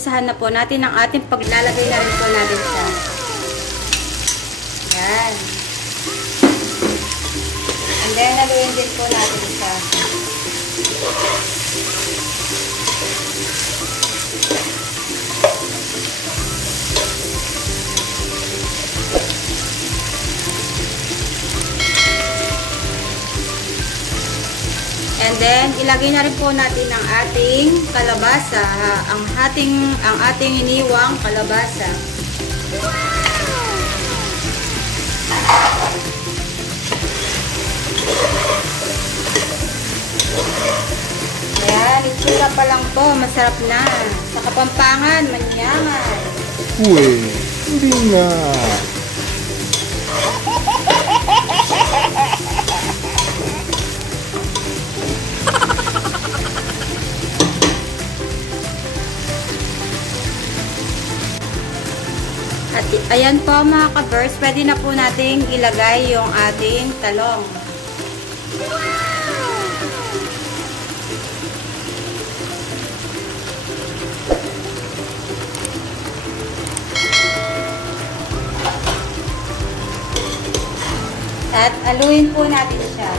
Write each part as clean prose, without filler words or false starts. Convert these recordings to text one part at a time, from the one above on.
umpisahan na po natin ang ating paglalagay na rin po natin siya. Yan. And then, haluin din po natin siya. And then, ilagay na rin po natin ang ating kalabasa, ang ating iniwang kalabasa. Ayan, itsura pa lang po, masarap na. Sa Kapampangan, manyaman. Uy, hindi nga. At ayan po mga ka-verse, pwede na po nating ilagay yung ating talong. At aluin po natin siya.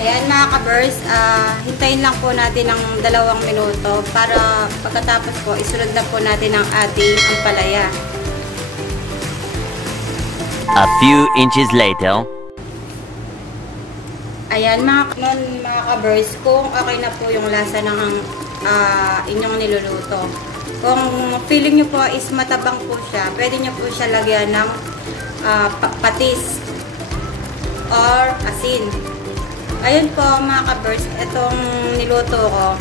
Ayan mga ka-verse, hintayin lang po natin ng 2 minuto para pagkatapos po isunod na po natin ang ating ampalaya. A few inches later. Ayan mga ka-verse, kung okay na po yung lasa ng inyong niluluto. Kung feeling nyo po is matabang po siya, pwede nyo po siya lagyan ng patis or asin. Ayun po mga ka-verse, itong niluto ko,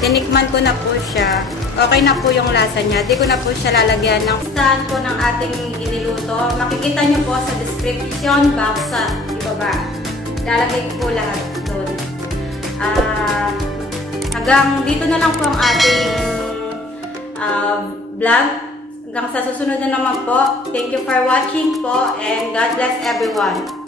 tinikman ko na po siya. Okay na po yung lasa niya. Di ko na po siya lalagyan ng saan po ng ating iniluto. Makikita nyo po sa description box sa ibaba. Lalagay ko po lahat doon. Hanggang dito na lang po ang ating vlog. Hanggang sa susunod na naman po. Thank you for watching po and God bless everyone.